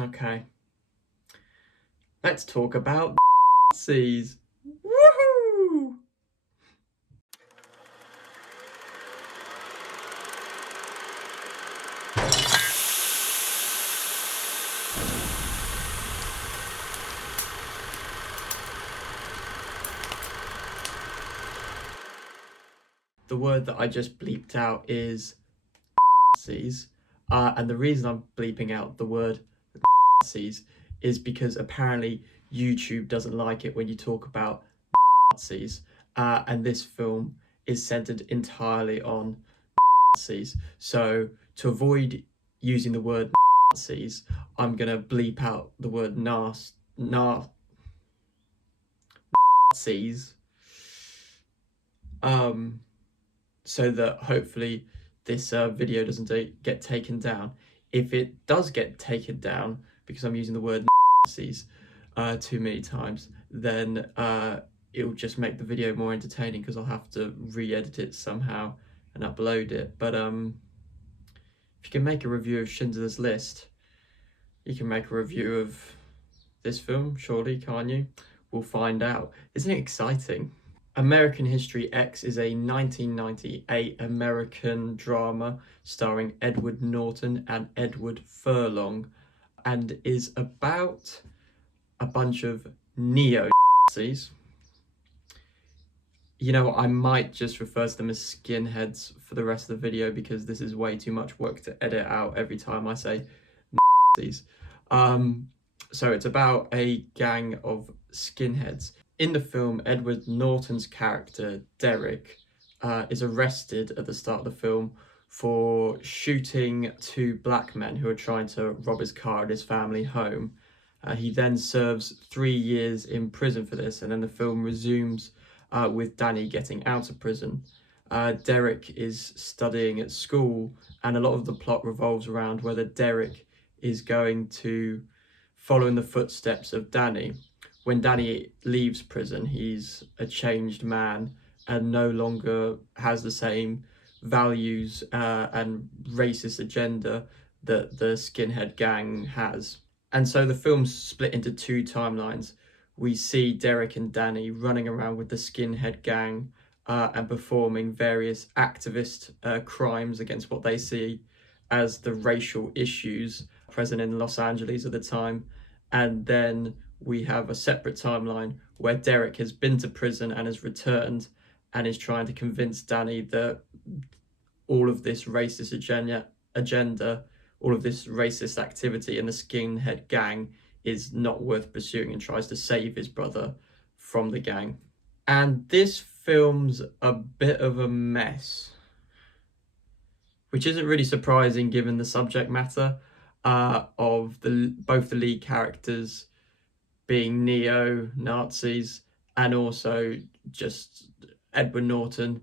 Okay, let's talk about Nazis. Woohoo! The word that I just bleeped out is Nazis. And the reason I'm bleeping out the word Nazis is because apparently YouTube doesn't like it when you talk about Nazis. And this film is centered entirely on Nazis. So to avoid using the word Nazis, I'm gonna bleep out the word Nazis, so that hopefully this video doesn't get taken down. If it does get taken down because I'm using the word Nazis too many times, then it'll just make the video more entertaining because I'll have to re-edit it somehow and upload it. But if you can make a review of Schindler's List, you can make a review of this film, surely, can't you? We'll find out. Isn't it exciting? American History X is a 1998 American drama starring Edward Norton and Edward Furlong, and is about a bunch of neo-Nazis. You know what, I might just refer to them as skinheads for the rest of the video because this is way too much work to edit out every time I say Nazis. So it's about a gang of skinheads. In the film, Edward Norton's character, Derek, is arrested at the start of the film for shooting two black men who are trying to rob his car at his family home. He then serves 3 years in prison for this, and then the film resumes with Danny getting out of prison. Derek is studying at school, and a lot of the plot revolves around whether Derek is going to follow in the footsteps of Danny. When Danny leaves prison, he's a changed man and no longer has the same values and racist agenda that the skinhead gang has. And so the film's split into two timelines. We see Derek and Danny running around with the skinhead gang and performing various activist crimes against what they see as the racial issues present in Los Angeles at the time. And then we have a separate timeline where Derek has been to prison and has returned and is trying to convince Danny that all of this racist agenda, all of this racist activity in the skinhead gang is not worth pursuing, and tries to save his brother from the gang. And this film's a bit of a mess, which isn't really surprising given the subject matter of both the lead characters being neo-Nazis and also just Edward Norton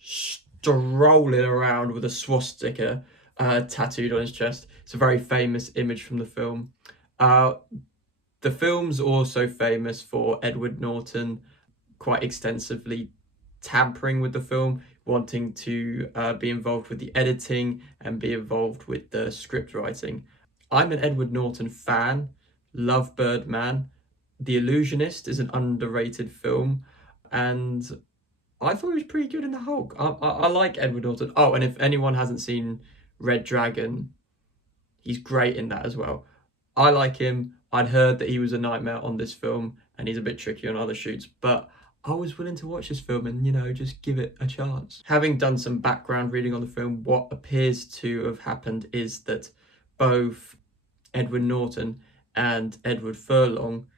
strolling around with a swastika tattooed on his chest. It's a very famous image from the film. The film's also famous for Edward Norton quite extensively tampering with the film, wanting to be involved with the editing and be involved with the script writing. I'm an Edward Norton fan, love Birdman. The Illusionist is an underrated film, and I thought it was pretty good in The Hulk. I like Edward Norton. Oh, and if anyone hasn't seen Red Dragon, he's great in that as well. I like him. I'd heard that he was a nightmare on this film, and he's a bit tricky on other shoots, but I was willing to watch this film and, just give it a chance. Having done some background reading on the film, what appears to have happened is that both Edward Norton and Edward Furlong,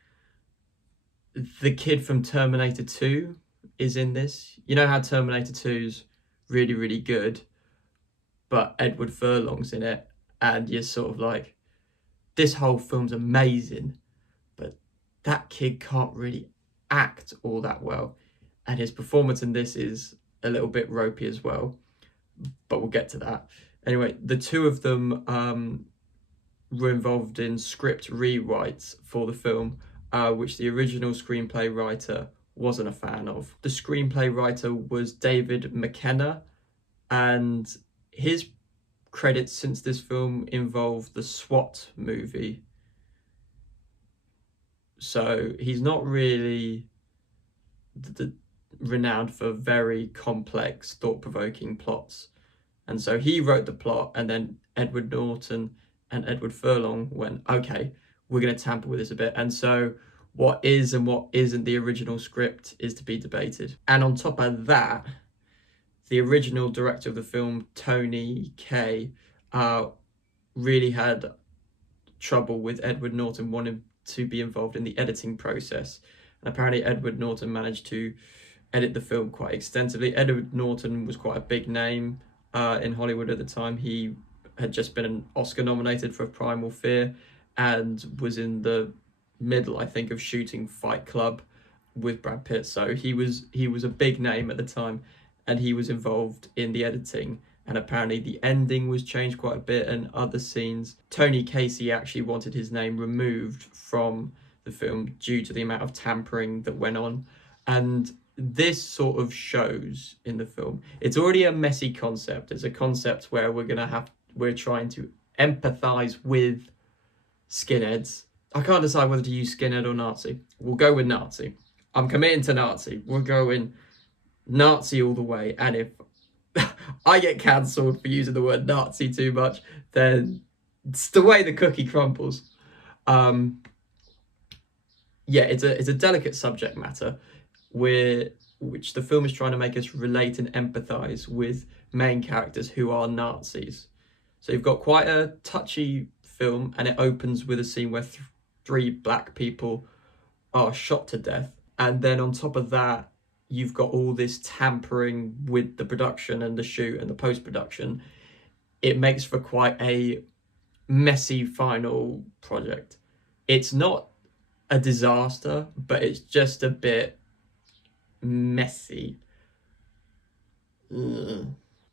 the kid from Terminator 2 is in this. You know how Terminator 2's really, really good, but Edward Furlong's in it, and you're sort of like, this whole film's amazing, but that kid can't really act all that well, and his performance in this is a little bit ropey as well, but we'll get to that. Anyway, the two of them were involved in script rewrites for the film, which the original screenplay writer wasn't a fan of. The screenplay writer was David McKenna, and his credits since this film involved the SWAT movie, So he's not really renowned for very complex, thought-provoking plots. And so he wrote the plot, and then Edward Norton and Edward Furlong went, okay, we're going to tamper with this a bit. And so what is and what isn't the original script is to be debated. And on top of that, the original director of the film, Tony Kaye, really had trouble with Edward Norton wanting to be involved in the editing process. And apparently Edward Norton managed to edit the film quite extensively. Edward Norton was quite a big name in Hollywood at the time. He had just been an Oscar nominated for Primal Fear and was in the middle, I think, of shooting Fight Club with Brad Pitt. So he was a big name at the time, and he was involved in the editing. And apparently the ending was changed quite a bit and other scenes. Tony Casey actually wanted his name removed from the film due to the amount of tampering that went on. And this sort of shows in the film. It's already a messy concept. It's a concept where we're trying to empathize with skinheads. I can't decide whether to use skinhead or Nazi. We'll go with Nazi. I'm committing to Nazi. We're going Nazi all the way. And if I get cancelled for using the word Nazi too much, then it's the way the cookie crumbles. Yeah, it's a delicate subject matter which the film is trying to make us relate and empathize with main characters who are Nazis. So you've got quite a touchy film, and it opens with a scene where three black people are shot to death. And then on top of that, you've got all this tampering with the production and the shoot and the post-production. It makes for quite a messy final project. It's not a disaster, but it's just a bit messy.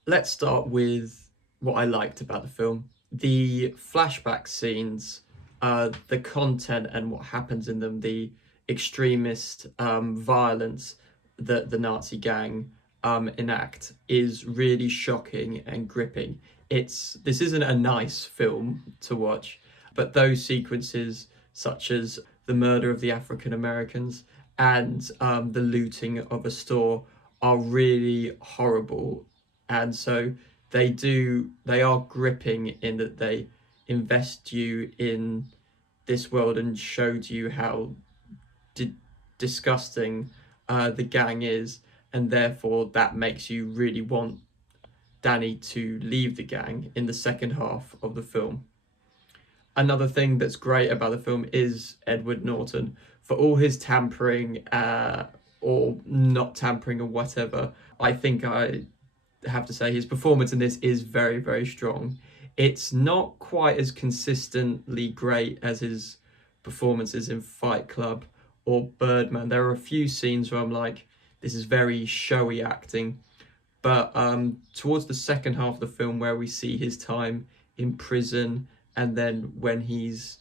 Let's start with what I liked about the film. The flashback scenes, the content and what happens in them, the extremist violence that the Nazi gang enact is really shocking and gripping. This isn't a nice film to watch, but those sequences such as the murder of the African Americans and the looting of a store are really horrible. And so they are gripping in that they invest you in this world and showed you how disgusting the gang is, and therefore that makes you really want Danny to leave the gang in the second half of the film. Another thing that's great about the film is Edward Norton. For all his tampering or not tampering or whatever, I think I have to say his performance in this is very, very strong. It's not quite as consistently great as his performances in Fight Club or Birdman. There are a few scenes where I'm like, this is very showy acting. But towards the second half of the film, where we see his time in prison, and then when he's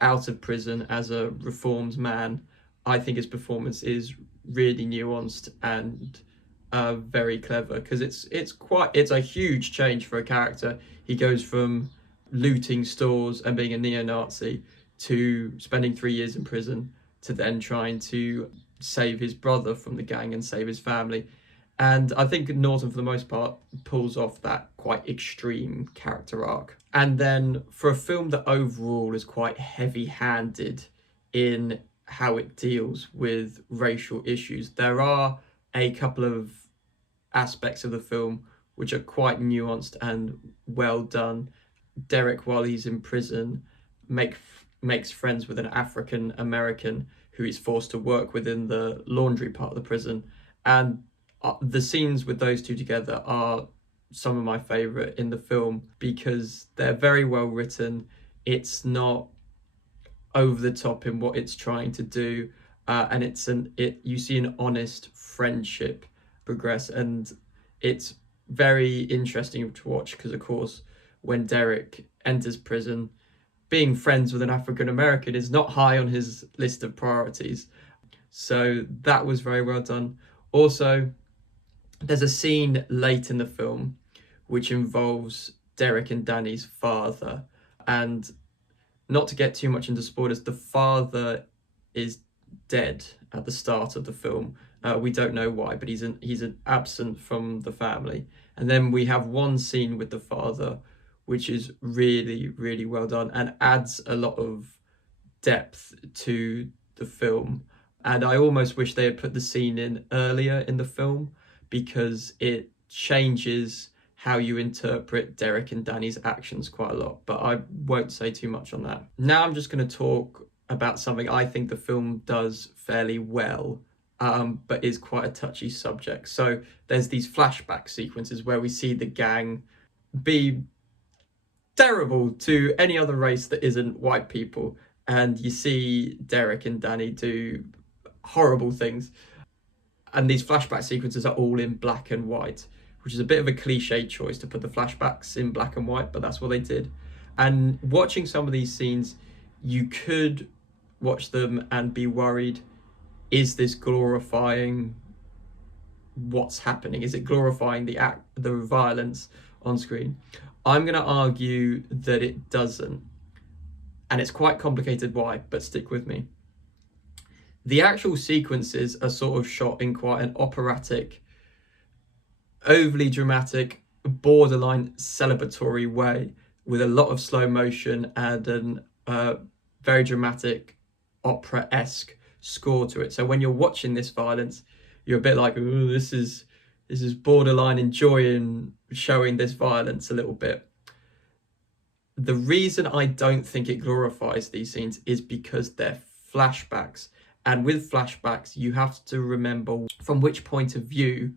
out of prison as a reformed man, I think his performance is really nuanced and very clever, because it's a huge change for a character. He goes from looting stores and being a neo-Nazi to spending 3 years in prison to then trying to save his brother from the gang and save his family. And I think Norton, for the most part, pulls off that quite extreme character arc. And then for a film that overall is quite heavy-handed in how it deals with racial issues, there are a couple of aspects of the film which are quite nuanced and well done. Derek, while he's in prison, makes friends with an African American who is forced to work within the laundry part of the prison. And the scenes with those two together are some of my favorite in the film because they're very well written. It's not over the top in what it's trying to do, and you see an honest friendship progress, and it's very interesting to watch because, of course, when Derek enters prison, being friends with an African American is not high on his list of priorities. So that was very well done. Also, there's a scene late in the film which involves Derek and Danny's father. And not to get too much into spoilers, the father is dead at the start of the film. We don't know why, but he's an absent from the family. And then we have one scene with the father, which is really, really well done and adds a lot of depth to the film. And I almost wish they had put the scene in earlier in the film, because it changes how you interpret Derek and Danny's actions quite a lot. But I won't say too much on that. Now I'm just going to talk about something I think the film does fairly well, but is quite a touchy subject. So there's these flashback sequences where we see the gang be terrible to any other race that isn't white people. And you see Derek and Danny do horrible things. And these flashback sequences are all in black and white, which is a bit of a cliche choice to put the flashbacks in black and white, but that's what they did. And watching some of these scenes, you could watch them and be worried, is this glorifying what's happening? Is it glorifying the violence on screen? I'm going to argue that it doesn't. And it's quite complicated why, but stick with me. The actual sequences are sort of shot in quite an operatic, overly dramatic, borderline celebratory way, with a lot of slow motion and a very dramatic opera-esque score to it. So when you're watching this violence, you're a bit like, ooh, this is borderline enjoying showing this violence a little bit. The reason I don't think it glorifies these scenes is because they're flashbacks. And with flashbacks, you have to remember from which point of view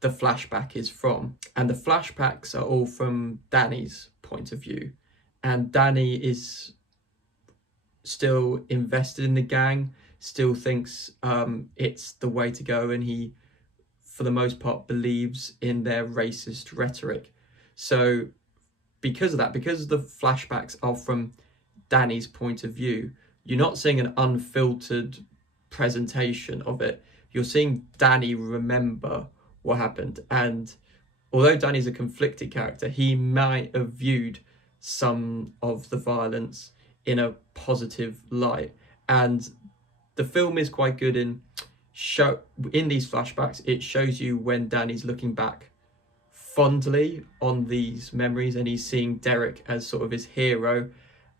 the flashback is from. And the flashbacks are all from Danny's point of view. And Danny is still invested in the gang, still thinks it's the way to go, and he, for the most part, believes in their racist rhetoric. So because of that, because the flashbacks are from Danny's point of view, you're not seeing an unfiltered presentation of it. You're seeing Danny remember what happened. And although Danny's a conflicted character, he might have viewed some of the violence in a positive light. And the film is quite good in these flashbacks. It shows you when Danny's looking back fondly on these memories and he's seeing Derek as sort of his hero.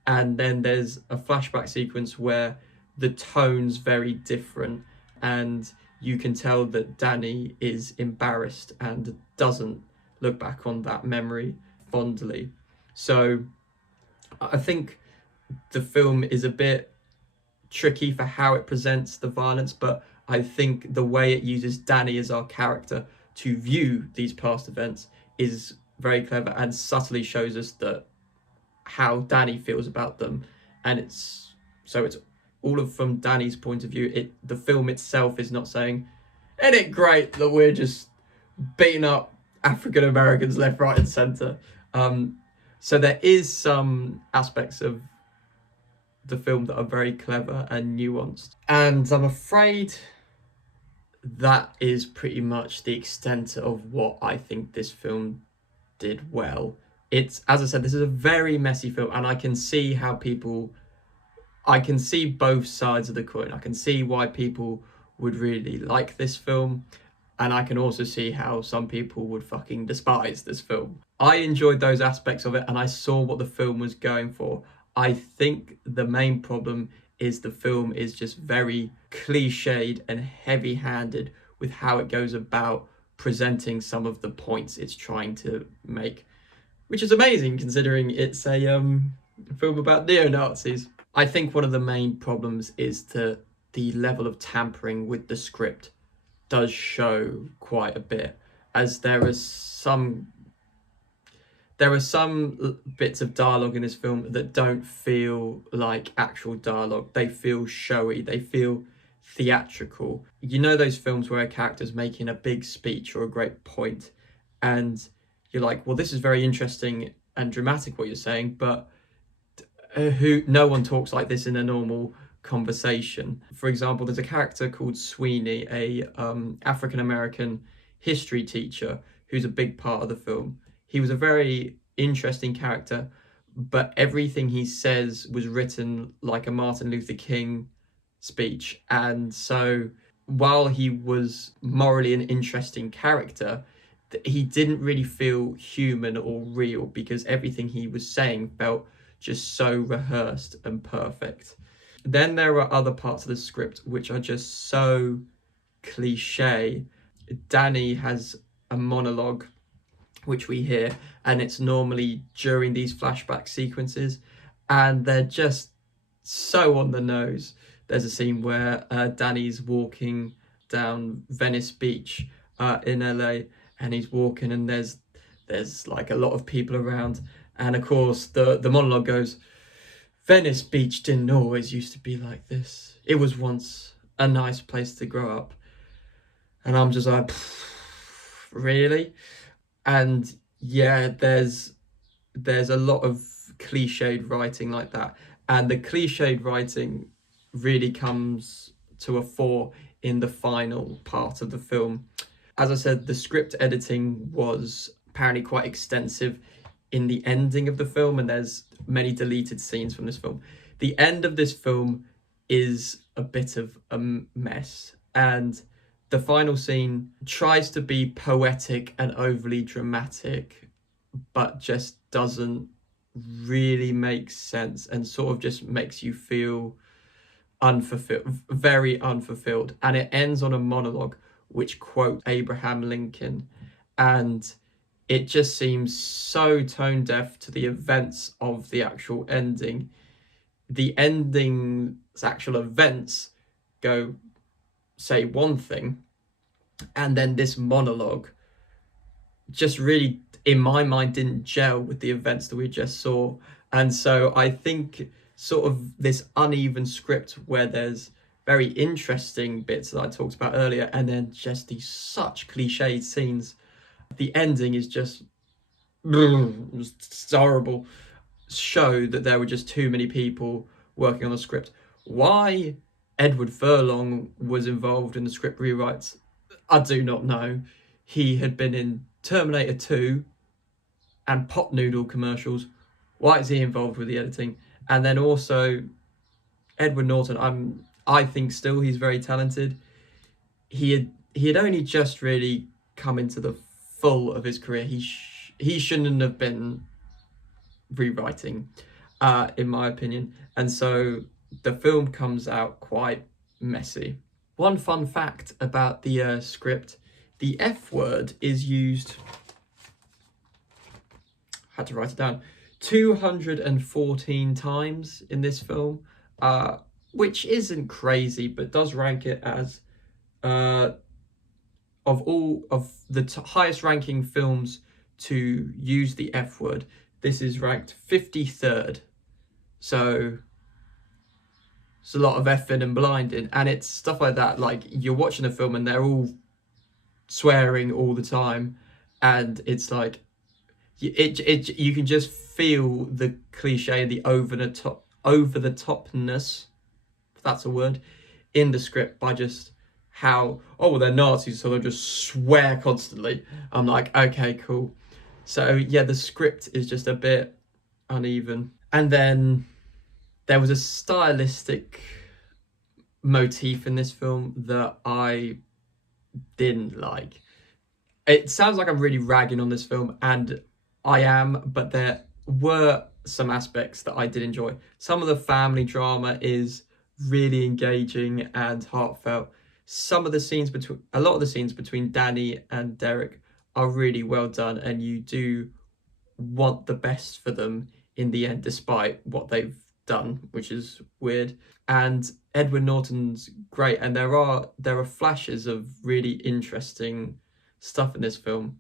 And then there's a flashback sequence where the tone's very different and you can tell that Danny is embarrassed and doesn't look back on that memory fondly. So I think the film is a bit tricky for how it presents the violence, but I think the way it uses Danny as our character to view these past events is very clever and subtly shows us that how Danny feels about them. And it's all from Danny's point of view. The film itself is not saying, isn't it great that we're just beating up African Americans left, right and centre. So there is some aspects of the film that are very clever and nuanced. And I'm afraid that is pretty much the extent of what I think this film did well. It's, as I said, this is a very messy film, and I can see both sides of the coin. I can see why people would really like this film, and I can also see how some people would fucking despise this film. I enjoyed those aspects of it, and I saw what the film was going for. I think the main problem is the film is just very cliched and heavy-handed with how it goes about presenting some of the points it's trying to make, which is amazing considering it's a film about neo-Nazis. I think one of the main problems is that the level of tampering with the script does show quite a bit, as there are some bits of dialogue in this film that don't feel like actual dialogue. They feel showy, they feel theatrical. You know those films where a character's making a big speech or a great point, and you're like, well, this is very interesting and dramatic what you're saying, but no one talks like this in a normal conversation. For example, there's a character called Sweeney, a African-American history teacher who's a big part of the film. He was a very interesting character, but everything he says was written like a Martin Luther King speech. And so while he was morally an interesting character, he didn't really feel human or real, because everything he was saying felt just so rehearsed and perfect. Then there are other parts of the script which are just so cliche. Danny has a monologue which we hear, and it's normally during these flashback sequences, and they're just so on the nose. There's a scene where Danny's walking down Venice Beach in LA, and he's walking, and there's like a lot of people around, and of course the monologue goes, "Venice Beach didn't always used to be like this. It was once a nice place to grow up." And I'm just like, really? And yeah, there's a lot of cliched writing like that, and the cliched writing really comes to a fore in the final part of the film. As I said, the script editing was apparently quite extensive in the ending of the film, and there's many deleted scenes from this film. The end of this film is a bit of a mess, and the final scene tries to be poetic and overly dramatic, but just doesn't really make sense, and sort of just makes you feel unfulfilled, very unfulfilled. And it ends on a monologue which quotes Abraham Lincoln, and it just seems so tone deaf to the events of the actual ending. The ending's actual events go say one thing, and then this monologue just really, in my mind, didn't gel with the events that we just saw. And so I think sort of this uneven script where there's very interesting bits that I talked about earlier, and then just these such cliched scenes, the ending is just it's horrible. Show that there were just too many people working on the script. Why Edward Furlong was involved in the script rewrites, I do not know. He had been in Terminator 2 and Pot Noodle commercials. Why is he involved with the editing? And then also Edward Norton, I think still he's very talented. He had only just really come into the full of his career. He shouldn't have been rewriting, in my opinion. And so the film comes out quite messy. One fun fact about the script, the F word is used, had to write it down, 214 times in this film, which isn't crazy, but does rank it as, of all of the highest ranking films to use the F word, this is ranked 53rd. So it's a lot of effing and blinding, and it's stuff like that. Like, you're watching a film and they're all swearing all the time, and it's like you can just feel the cliche and the over the topness, if that's a word, in the script, by just how, oh well, they're Nazis, so they'll just swear constantly. I'm like, okay, cool. So yeah, the script is just a bit uneven. And then there was a stylistic motif in this film that I didn't like. It sounds like I'm really ragging on this film, and I am, but there were some aspects that I did enjoy. Some of the family drama is really engaging and heartfelt. A lot of the scenes between Danny and Derek are really well done, and you do want the best for them in the end, despite what they've done, which is weird. And Edward Norton's great, and there are flashes of really interesting stuff in this film,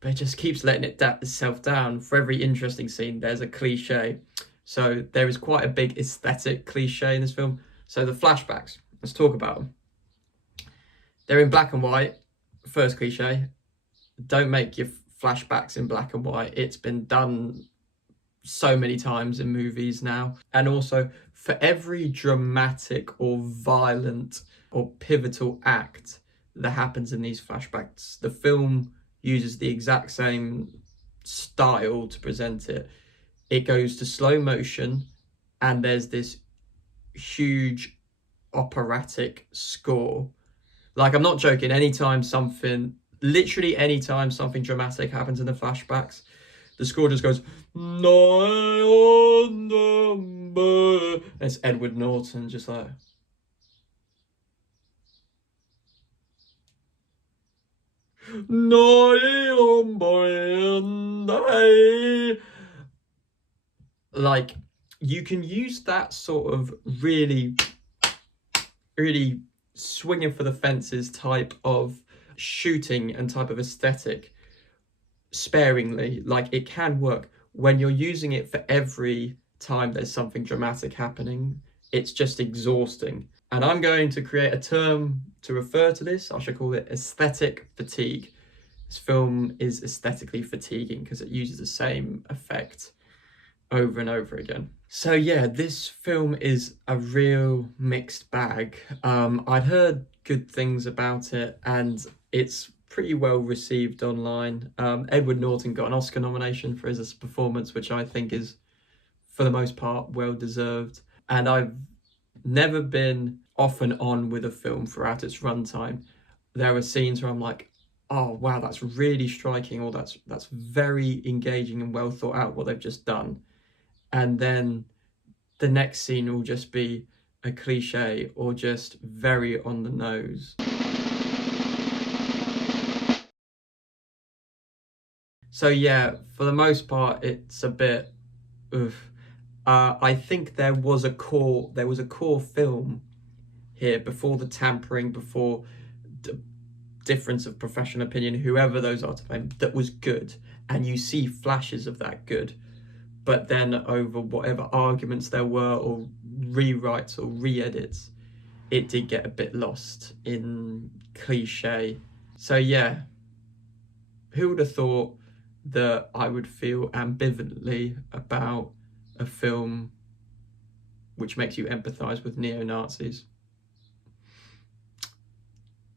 but it just keeps letting itself down. For every interesting scene, there's a cliche. So there is quite a big aesthetic cliche in this film. So the flashbacks, let's talk about them. They're in black and white. First cliche, don't make your flashbacks in black and white. It's been done so many times in movies now. And also, for every dramatic or violent or pivotal act that happens in these flashbacks, the film uses the exact same style to present it. It goes to slow motion, and there's this huge operatic score. Like, I'm not joking, literally anytime something dramatic happens in the flashbacks, the score just goes, and it's Edward Norton just like, like, you can use that sort of really, really swinging for the fences type of shooting and type of aesthetic sparingly. Like, it can work. When you're using it for every time there's something dramatic happening, it's just exhausting. And I'm going to create a term to refer to this. I should call it aesthetic fatigue. This film is aesthetically fatiguing because it uses the same effect over and over again. So yeah, this film is a real mixed bag. I'd heard good things about it, and it's pretty well received online. Edward Norton got an Oscar nomination for his performance, which I think is, for the most part, well deserved. And I've never been off and on with a film throughout its runtime. There are scenes where I'm like, oh wow, that's really striking, or that's very engaging and well thought out what they've just done. And then the next scene will just be a cliche or just very on the nose. So yeah, for the most part, it's a bit of. I think there was a core film here before the tampering, before difference of professional opinion, whoever those are to blame, that was good, and you see flashes of that good. But then over whatever arguments there were, or rewrites or re-edits, it did get a bit lost in cliche. So yeah, who would have thought that I would feel ambivalently about a film which makes you empathise with neo-Nazis?